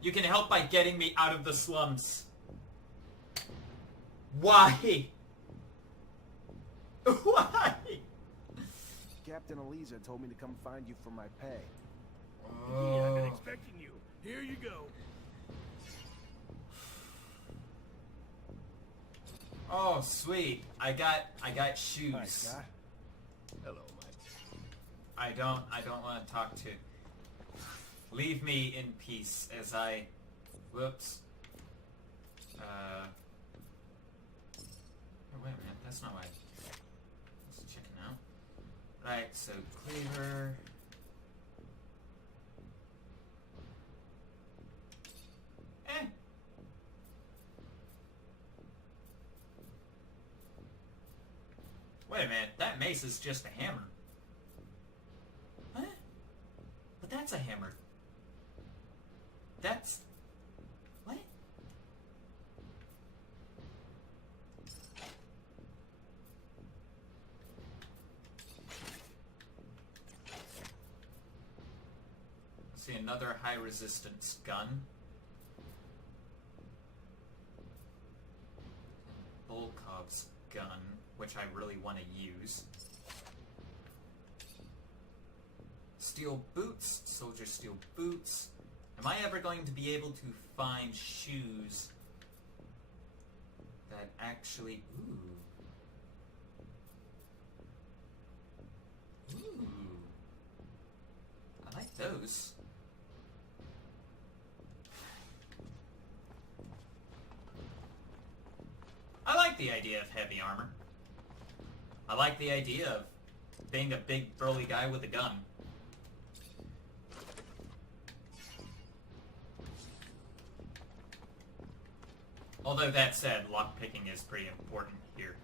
You can help by getting me out of the slums. Why? Why? Captain Eliza told me to come find you for my pay. Indeed, I've been expecting you. Here you go. Oh, sweet. I got shoes. Hi, Scott. Hello, Mike. I don't want to talk to. Leave me in peace as I. Whoops. Oh, wait a minute. That's not what I was checking out. Right. So cleaver. Eh. Wait a minute. That mace is just a hammer. Huh? But that's a hammer. That's... What? See, another high resistance gun. Volkov's gun, which I really want to use. Steel boots, soldier steel boots. Am I ever going to be able to find shoes that actually... Ooh. I like those. I like the idea of heavy armor. I like the idea of being a big burly guy with a gun. Although that said, lockpicking is pretty important here.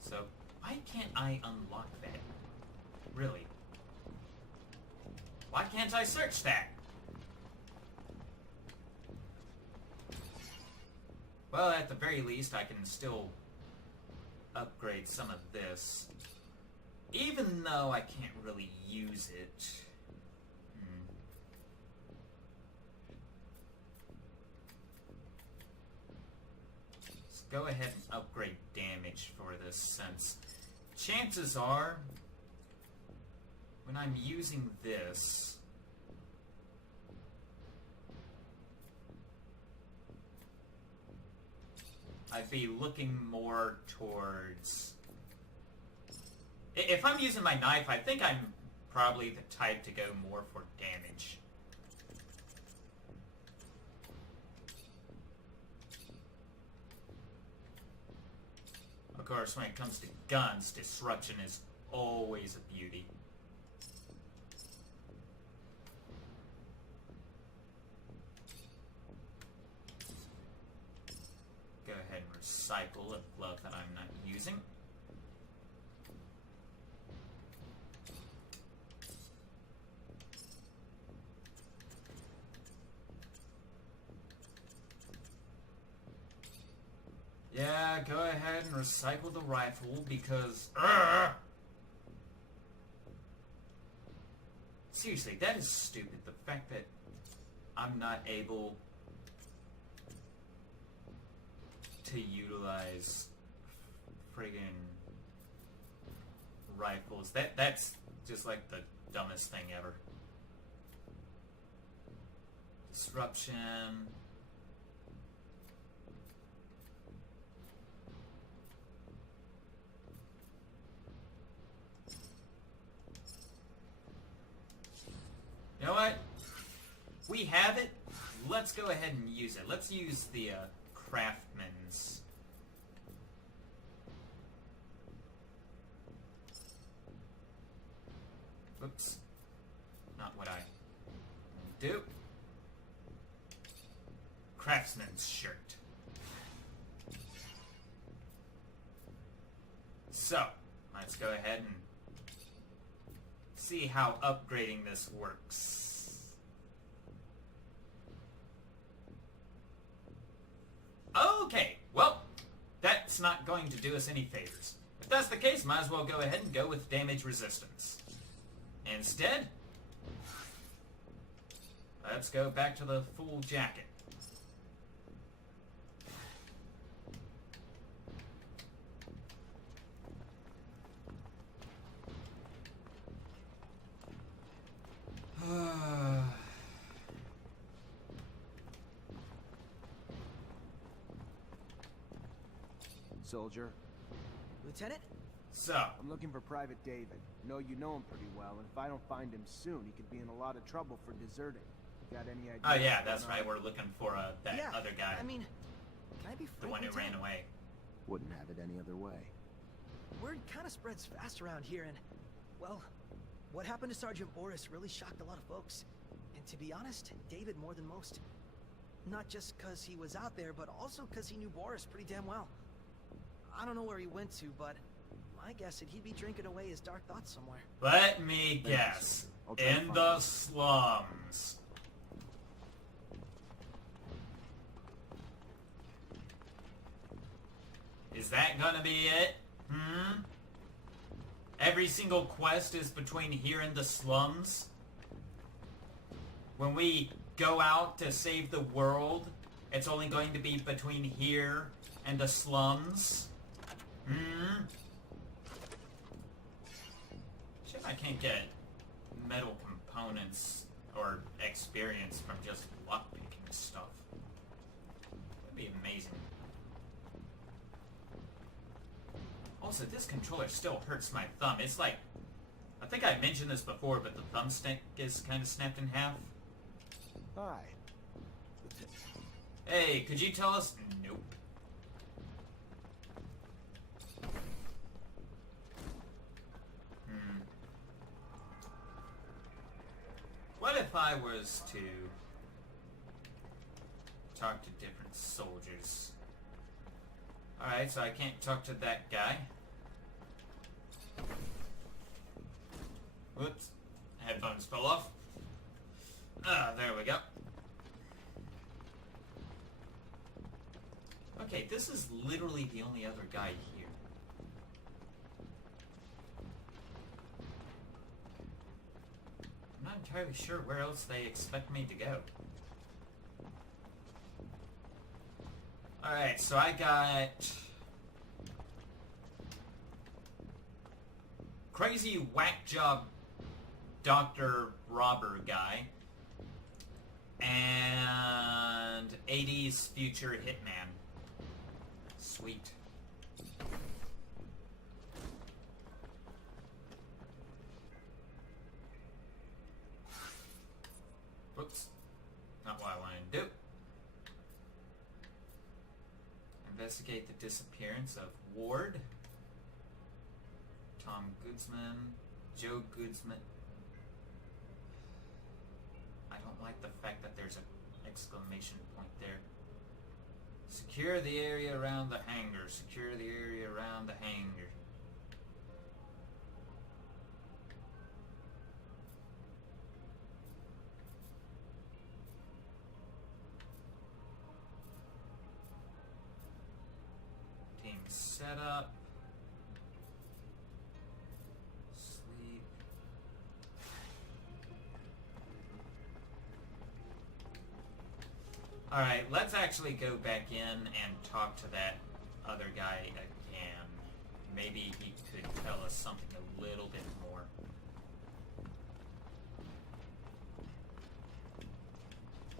So, why can't I unlock that? Really? Why can't I search that? Well, at the very least, I can still upgrade some of this. Even though I can't really use it. Let's go ahead and upgrade damage for this, since chances are, when I'm using this... I'd be looking more towards... If I'm using my knife, I think I'm probably the type to go more for damage. Of course, when it comes to guns, disruption is always a beauty. Go ahead and recycle a glove that I'm not using. Yeah, go ahead and recycle the rifle because... Seriously, that is stupid. The fact that I'm not able to utilize friggin' rifles. That's just like the dumbest thing ever. Disruption. You know what? We have it. Let's go ahead and use it. Let's use the Craftsman's. Oops. Not what I do. Craftsman's shirt. So, let's go ahead and see how upgrading this works. Okay, well, that's not going to do us any favors. If that's the case, might as well go ahead and go with damage resistance. Instead, let's go back to the full jacket. Soldier, Lieutenant? So, I'm looking for Private David. Know you know him pretty well, and if I don't find him soon, he could be in a lot of trouble for deserting. Got any idea? oh yeah, what's that's going right. on? We're looking for that Yeah, other guy, I mean, can I be frank, the one who ran Lieutenant? away. Wouldn't have it any other way. Word kind of spreads fast around here, and, well, what happened to Sergeant Boris really shocked a lot of folks. And to be honest, David more than most. Not just because he was out there, but also because he knew Boris pretty damn well. I don't know where he went to, but my guess is he'd be drinking away his dark thoughts somewhere. Let me guess. I'll try to In find the him. slums. Is that gonna be it? Every single quest is between here and the slums? When we go out to save the world, it's only going to be between here and the slums? Shit, I can't get metal components or experience from just lockpicking stuff. That'd be amazing. Also, this controller still hurts my thumb. It's like, I think I mentioned this before, but the thumbstick is kind of snapped in half. Hi. Hey, could you tell us? Nope. What if I was to talk to different soldiers? Alright, so I can't talk to that guy. Whoops. Headphones fell off. There we go. Okay, this is literally the only other guy here. I'm not entirely sure where else they expect me to go. Alright, so I got crazy whack job Dr. Robber guy and 80s future hitman. Sweet. Whoops. Not what I wanted to do. Investigate the disappearance of Ward, Tom Goodsman, Joe Goodsman. I don't like the fact that there's an exclamation point there. Secure the area around the hangar. Secure the area around the hangar. Team setup. Sleep. Alright, let's actually go back in and talk to that other guy again. Maybe he could tell us something a little bit more.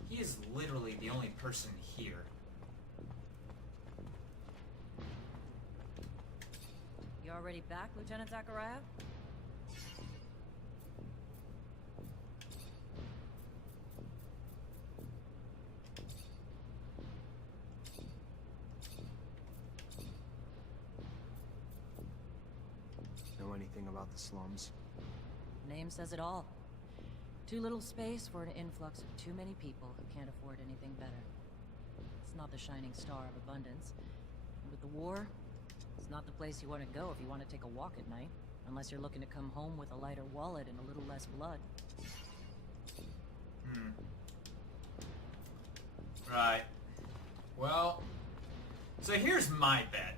He is literally the only person here. You already back, Lieutenant Zakharaya? Know anything about the slums? Name says it all. Too little space for an influx of too many people who can't afford anything better. It's not the shining star of abundance. And with the war, it's not the place you want to go if you want to take a walk at night. Unless you're looking to come home with a lighter wallet and a little less blood. Right. Well, so here's my bet.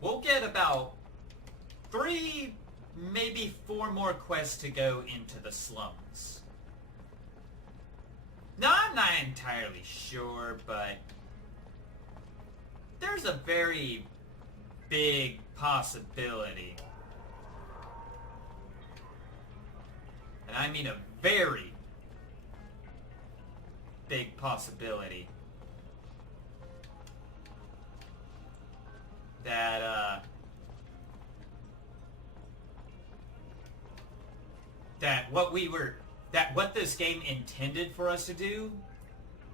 we'll get about 3, maybe 4 more quests to go into the slums. Now, I'm not entirely sure, but there's a very big possibility, and I mean a very big possibility, that what this game intended for us to do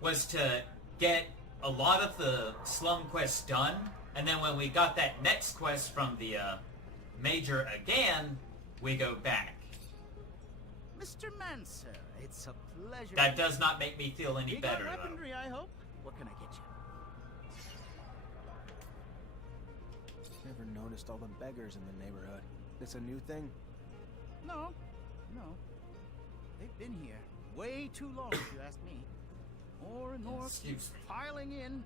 was to get a lot of the slum quests done, and then when we got that next quest from the major again, we go back. Mr. Mancer, it's a pleasure. That does not make me feel any You got better, though. weaponry, I hope. What can I get you? Never noticed all the beggars in the neighborhood. This a new thing? No. They've been here way too long, if you ask me. More and more Excuse keeps me. piling in.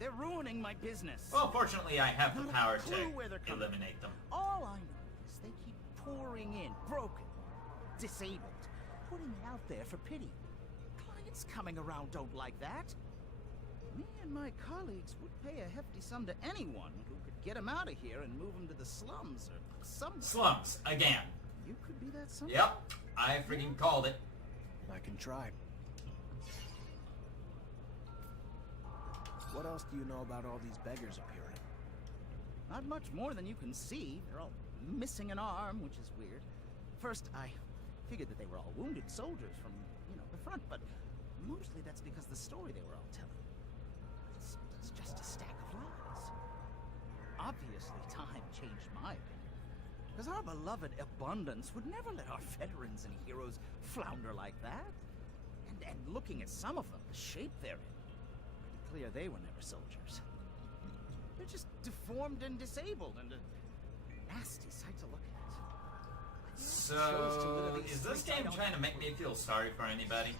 They're ruining my business. Well, fortunately, I have the Not a power clue to where they're coming eliminate them. All I know is they keep pouring in, broken, disabled, putting it out there for pity. Clients coming around don't like that. Me and my colleagues would pay a hefty sum to anyone who could get them out of here and move them to the slums or somewhere. Slums, again. You could be that someone. Yep, I freaking called it. I can try. What else do you know about all these beggars appearing? Not much more than you can see. They're all missing an arm, which is weird. First, I figured that they were all wounded soldiers from, the front, but mostly that's because the story they were all telling. It's just a stack of lies. Obviously, time changed my opinion. Because our beloved abundance would never let our veterans and heroes flounder like that. And looking at some of them, the shape they're in, pretty clear they were never soldiers. They're just deformed and disabled and a nasty sight to look at. So, is this game trying to make me feel sorry for anybody?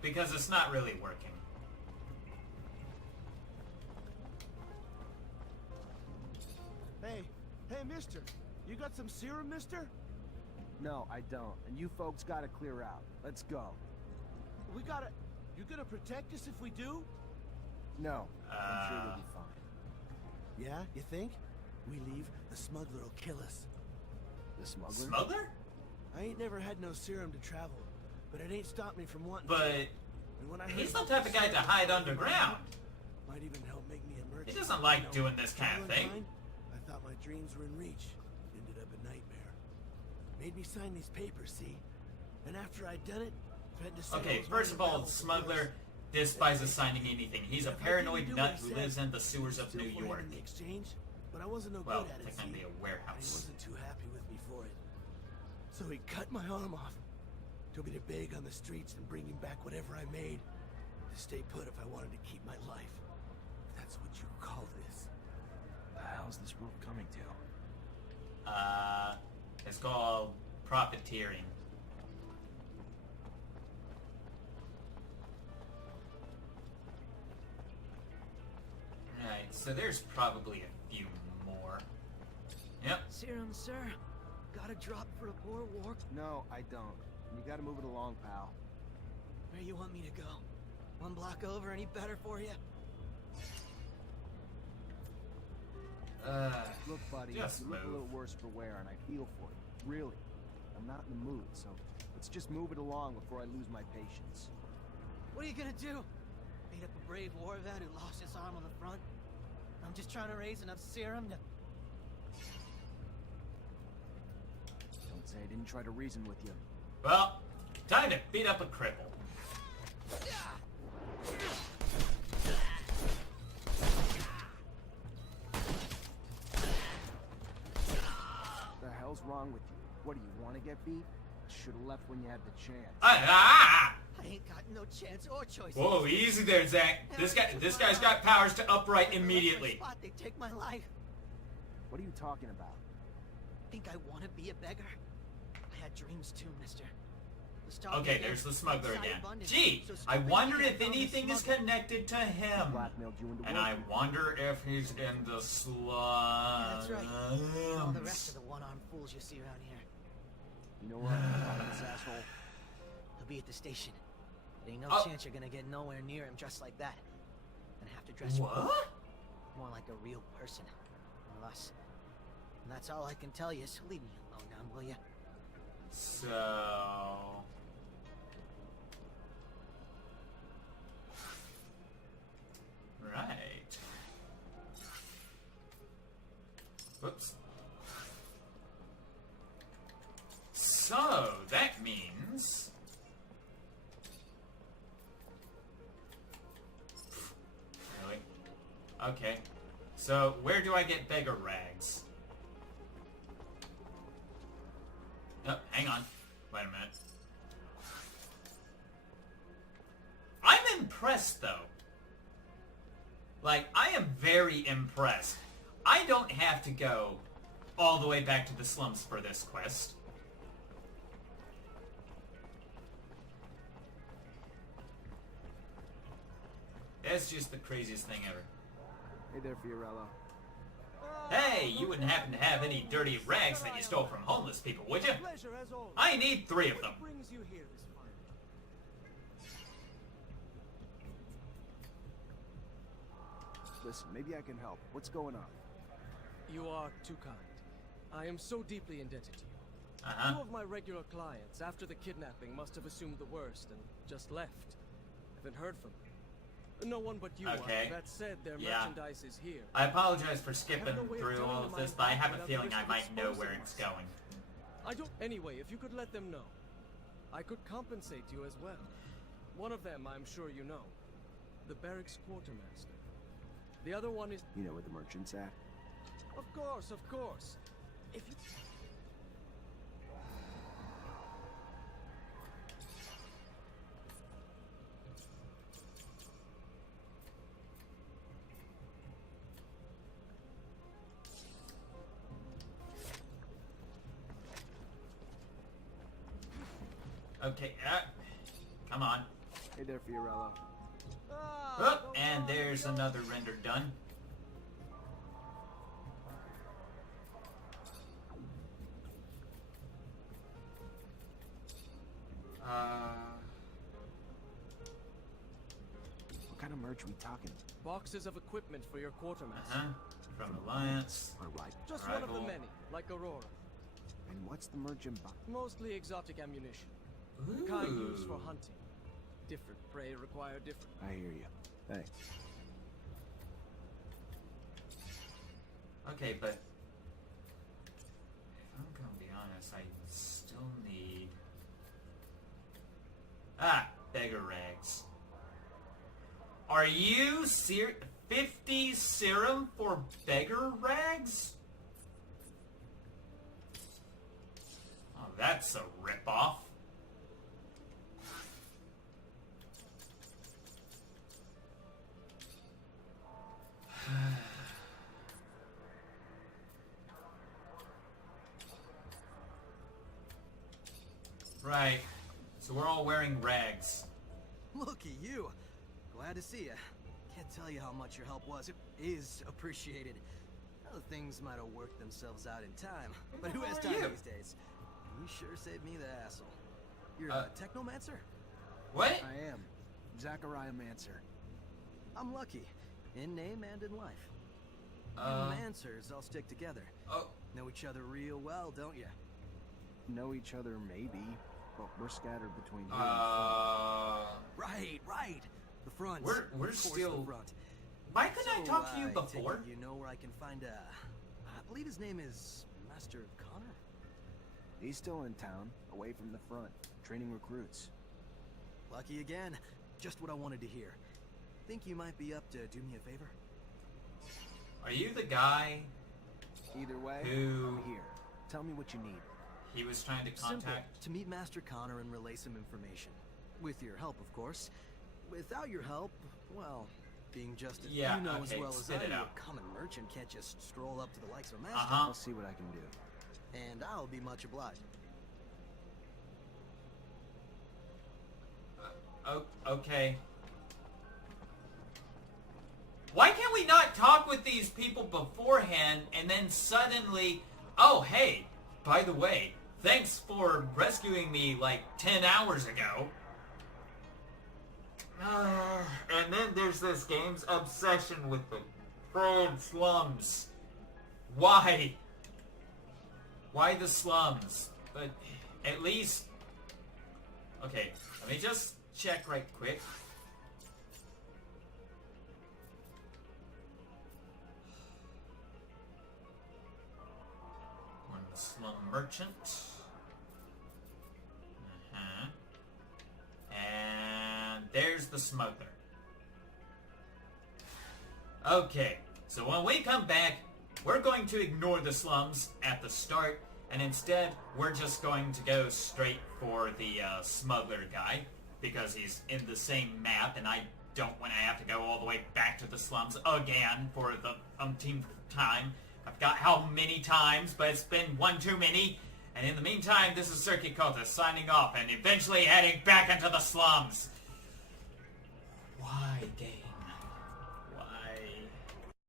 Because it's not really working. Hey, mister. You got some serum, mister? No, I don't. And you folks gotta clear out. Let's go. We gotta... You gonna protect us if we do? No, I'm sure we'll be fine. Yeah, you think? We leave, the smuggler will kill us. The smuggler? Smuggler? I ain't never had no serum to travel, but it ain't stopped me from wanting to. But And when I he's heard the type of guy to hide underground. might even help make me a merchant. He doesn't like doing this kind of thing. Valentine, I thought my dreams were in reach. Ended up a nightmare. Made me sign these papers, see? And after I'd done it, threatened to say I Okay, was first of all, unavailable the for smuggler business. despises signing anything. He's a If I paranoid didn't do nut what he who said, lives in the sewers of still New wanted York. an exchange, but I wasn't no Well, good at it, technically see? a And he warehouse. wasn't too happy with me for it. So he cut my arm off. Told me to beg on the streets and bring him back whatever I made. To stay put if I wanted to keep my life. If that's what you call this. How's this world coming to? It's called profiteering. Right, so there's probably a few more. Yep. Serum, sir. Got a drop for a poor war. No, I don't. You gotta move it along, pal. Where you want me to go? One block over, any better for you? Look, buddy, Just you look a move. little worse for wear, and I feel for you. Really. I'm not in the mood, so let's just move it along before I lose my patience. What are you gonna do? Beat up a brave war vet who lost his arm on the front? I'm just trying to raise enough serum to... Don't say I didn't try to reason with you. Well, time to beat up a cripple. The hell's wrong with you? What do you want to get beat? Should have left when you had the chance. Ah! I ain't got no chance or choice. Whoa, easy there, Zach. This guy's got powers to upright immediately. Spot, they take my life. What are you talking about? Think I want to be a beggar? I had dreams too, mister. Okay, there's the smuggler again. Gee, I wonder if anything is connected to him. Blackmailed you into And I working. wonder if he's in the slums. Yeah, that's right. All the rest of the one-armed fools you see around here. You know what? This asshole. He'll be at the station. There ain't no Oh. chance you're gonna get nowhere near him dressed like that. Gonna have to dress What? more like a real person. Or less. And that's all I can tell you, so leave me alone now, will you? So... Right. Whoops. So, that means... Really? Okay. So, where do I get beggar rags? Oh, hang on. Wait a minute. I'm impressed, though. Like, I am very impressed. I don't have to go all the way back to the slums for this quest. That's just the craziest thing ever. Hey there, Fiorello. Hey, you wouldn't happen to have any dirty rags that you stole from homeless people, would you? Pleasure as always. I need 3 of them. What brings you here this fine? Listen, maybe I can help. What's going on? You are too kind. I am so deeply indebted to you. Uh-huh. Two of my regular clients, after the kidnapping, must have assumed the worst and just left. Haven't heard from them. No one but you. Okay. That said, their Yeah. merchandise is here. I apologize for skipping I have no way of through telling all them of I'm this, but I have a without the feeling risk I of might know where exposing it's myself. going. I don't. Anyway, if you could let them know, I could compensate you as well. One of them, I'm sure you know, the barracks quartermaster. The other one is. You know where the merchant's at? Of course, of course. If you. Okay, come on. Hey there, Fiorello. Oh, and there's another render done. What kind of merch we talking? Boxes of equipment for your quartermaster. From Alliance. Alright. Just one of the Arrival. many, like Aurora. And what's the merchant buy? Mostly exotic ammunition. The kind used for hunting. Different prey require different. I hear you. Thanks. Okay, but if I'm gonna be honest, I still need beggar rags. Are you serious? 50 serum for beggar rags? Oh, that's a ripoff. Right. So we're all wearing rags. Look at you. Glad to see you. Can't tell you how much your help was. It is appreciated. Other things might have worked themselves out in time, but who has are time you? these days? You sure saved me the hassle. You're a Technomancer? What? I am. Zachariah Mancer. I'm lucky. In name and in life. You Mancers all stick together. Oh, Know each other real well, don't you? Know each other, maybe, but we're scattered between here and the front. Right. The front. We're Of course, still- the front. why couldn't I talk to you take before? it you know where I can find I believe his name is Master Connor? He's still in town, away from the front, training recruits. Lucky again. Just what I wanted to hear. Think you might be up to do me a favor? Are you the guy Either way, Who- I'm here. Tell me what you need. he was trying to Simple. contact? To meet Master Connor and relay some information. With your help, of course. Without your help, well, being just Yeah, you know as okay, well as spit I it do, out. a common merchant can't just stroll up to the likes of Master. Uh-huh. I'll see what I can do. And I'll be much obliged. Okay. Why can't we not talk with these people beforehand and then suddenly, oh hey, by the way, thanks for rescuing me like 10 hours ago. And then there's this game's obsession with the frog slums. Why? Why the slums? But at least... Okay, let me just check right quick. One slum merchant. And there's the smuggler. Okay, so when we come back, we're going to ignore the slums at the start, and instead, we're just going to go straight for the smuggler guy, because he's in the same map, and I don't want to have to go all the way back to the slums again for the umpteenth time. I've got how many times, but it's been one too many. And in the meantime, this is Circuitcultist signing off and eventually heading back into the slums. Why, game?